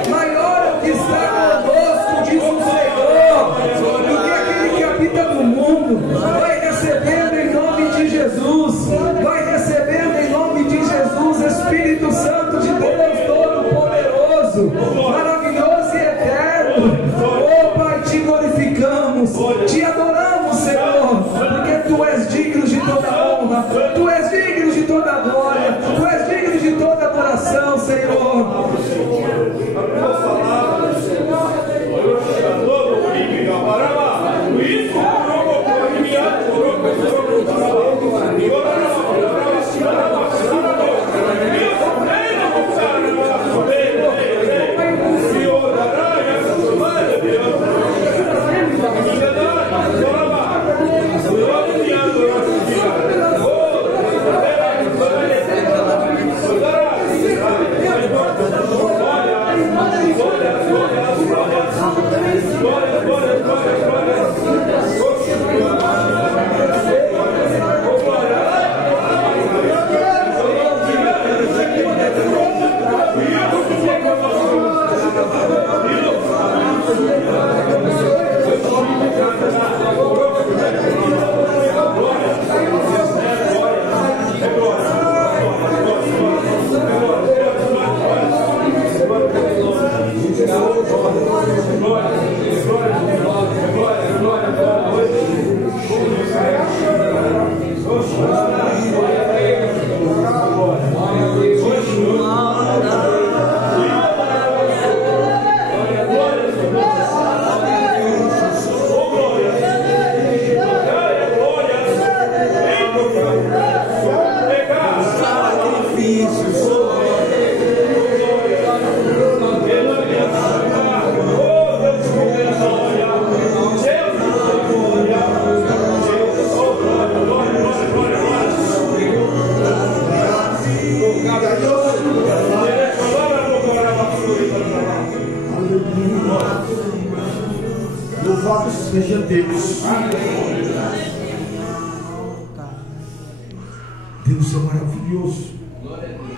Maior é o que está conosco, diz o Senhor, do que aquele que habita no mundo. Vai recebendo em nome de Jesus. Vai recebendo em nome de Jesus, Espírito Santo de Deus Todo-Poderoso, maravilhoso e eterno. Oh, Pai, te glorificamos, te adoramos, Senhor, porque Tu és digno de toda honra, Tu és digno de toda glória, Tu és digno de toda adoração, Senhor. Louvado seja Deus. Deus é maravilhoso.